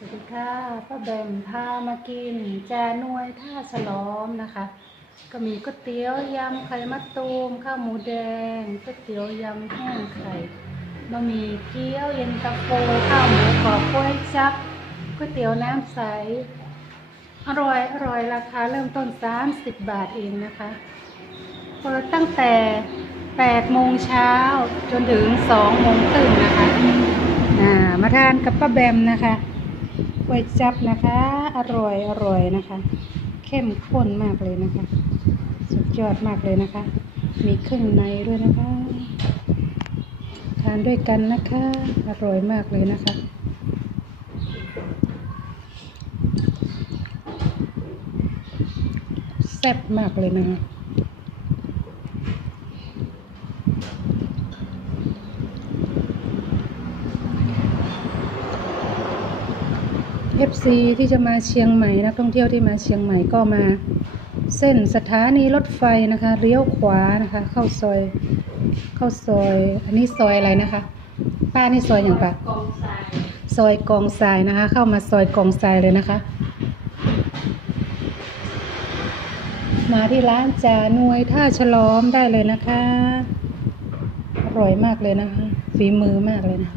สวัสดีค่ะป้าแบมพามากินจานวยท่าฉลอมนะคะ ก็มีก๋วยเตี๋ยวยำไข่มะตูมข้าวหมูแดงก๋วยเตี๋ยวยำแห้งไข่บะหมี่เกี๊ยวเย็นตาโฟข้าวหมูกรอบกล้วยจับก๋วยเตี๋ยวน้ำใส อร่อยอร่อยราคาเริ่มต้น 30 บาทเองนะคะเปิดตั้งแต่8โมงเช้าจนถึง2โมงครึ่งนะคะอ่ามาทานกับป้าแบมนะคะ ก๋วยจับนะคะ อร่อยอร่อยนะคะ เข้มข้นมากเลยนะคะ สุดยอดมากเลยนะคะ มีเครื่องในด้วยนะคะ ทานด้วยกันนะคะ อร่อยมากเลยนะคะแซ่บมากเลยนะคะ FC ที่จะมาเชียงใหม่นักท่องเที่ยวที่มาเชียงใหม่ก็มา เส้นสถานีรถไฟนะคะเลี้ยวขวานะคะ เข้าซอย เข้าซอย อันนี้ซอยอะไรนะคะ ป้านี่ซอยอย่างปะกองทรซอยกองทรายนะคะ เข้ามาซอยกองทรายเลยนะคะ มาที่ร้านจานวยท่าฉลอมได้เลยนะคะ อร่อยมากเลยนะคะ ฝีมือมากเลยนะ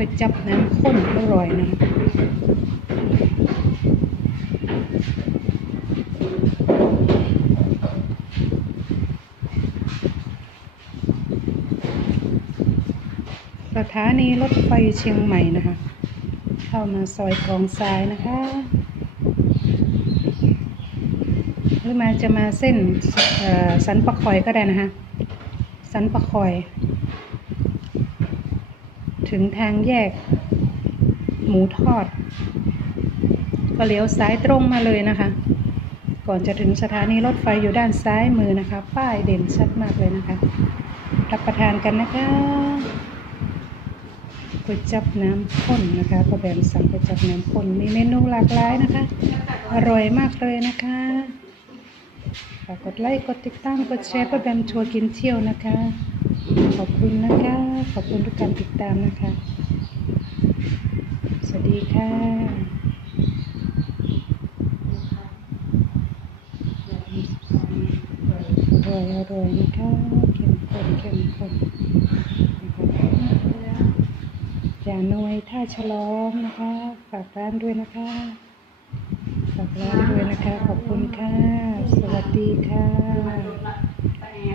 วยจับน้ำข้นอร่อยนะสถานีรถไฟเชียงใหม่นะคะ เข้ามาซอยกองทรายนะคะ หรือมาจะมาเส้นสันปะคอยก็ได้นะคะ สันปะคอย ถึงทางแยก หมูทอด ก็เลี้ยวซ้ายตรงมาเลยนะคะ ก่อนจะถึงสถานีรถไฟอยู่ด้านซ้ายมือนะคะ ป้ายเด่นชัดมากเลยนะคะ รับประทานกันนะคะก๋วยจับน้ำข้นนะคะป้าแบมสั่งก๋วยจับน้ำข้นมีเมนูหลากหลายนะคะ อร่อยมากเลยนะคะฝากกดไลค์กดติดตามกดแชร์ป้าแบมชัวร์กินเที่ยวนะคะ ขอบคุณนะคะ ขอบคุณทุกการติดตามนะคะ สวัสดีค่ะอร่อยอร่อยนะคะเข้มข้นเข้มข้นอย่าหน่วยท่าฉลอมนะคะ ฝากร้านด้วยนะคะ ฝากร้านด้วยนะคะ ขอบคุณค่ะ สวัสดีค่ะ